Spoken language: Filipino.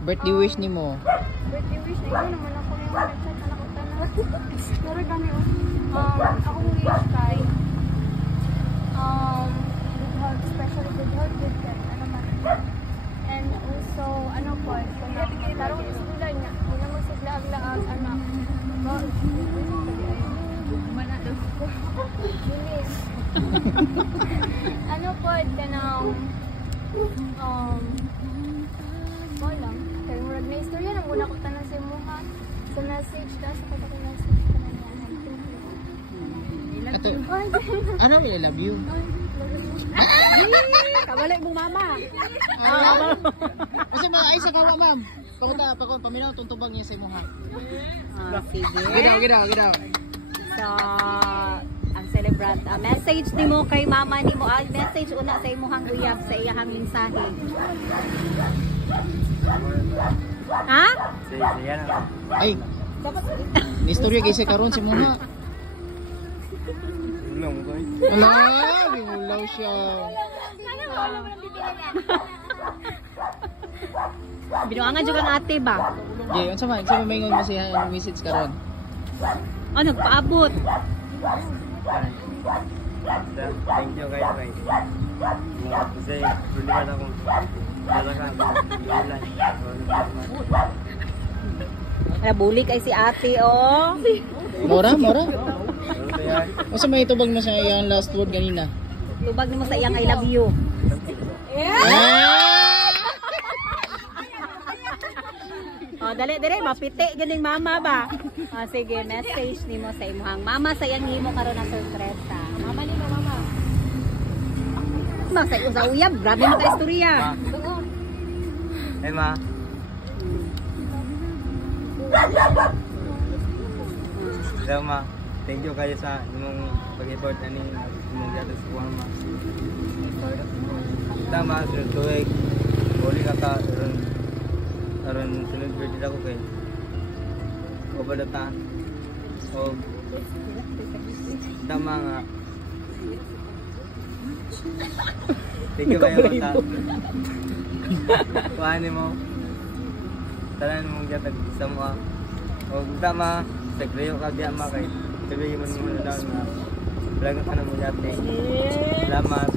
Birthday wish ni mo. Birthday wish na yun naman ako yung nag-chat na ako tanan. Pero kami akong wish kay good health, especially good health, good health, ano man. And also, ano po, tarong iskulan niya, hindi na mo siglaag-laag, anak. Mana daw ko. Ano po, kanang wala. Kaya murag na istorya na muna ko tanong sa imuha sa message, tapos ako ko message ka na niya. Ato, ano I love you? Kabalik mo mama. Kasi ay sa kawa ma'am. Pakon paminaw tuntubang niya sa imo ha. Sige. Gidaw. So, ang celebrant, message nimo kay mama nimo, message una sa imong uyab sa iyang mensahe. Ha? Sige na. Ay. Ni istorya kay sa karon si mo ha. Ulong ko. Wala, bimulaw siya. Binuangan jud ang ate ba? Jay, unsa man maingon mo siya ang message karon? Ano nagpaabot? Thank you guys. Kasi problema na akong dalakan. Nabulik ay si ate oh. Mora. Unsa may itubag mo sa iyang last word ganina? Tubag nimo sa iyang I love you. Oh, dali mapiti ganing mama ba? Oh, sige, message nimo sa imong mama sa iyang himo karon na sorpresa. Mama nimo mama. Ma sa uyab, grabe mo ka istorya. Hey ma. Hello ma. Thank you kayo sa imong pag-effort ani imong gatos ko ma. Tama tuig. Boli ka aron sunod birthday ako kay o balata o tama nga. Thank you kayo mata. Kuhanin mo tanan mong gatag sa mga o tama sa grayo ka diya ma kay sabihin mo na daw nga vlog ka na mo yate. Salamat.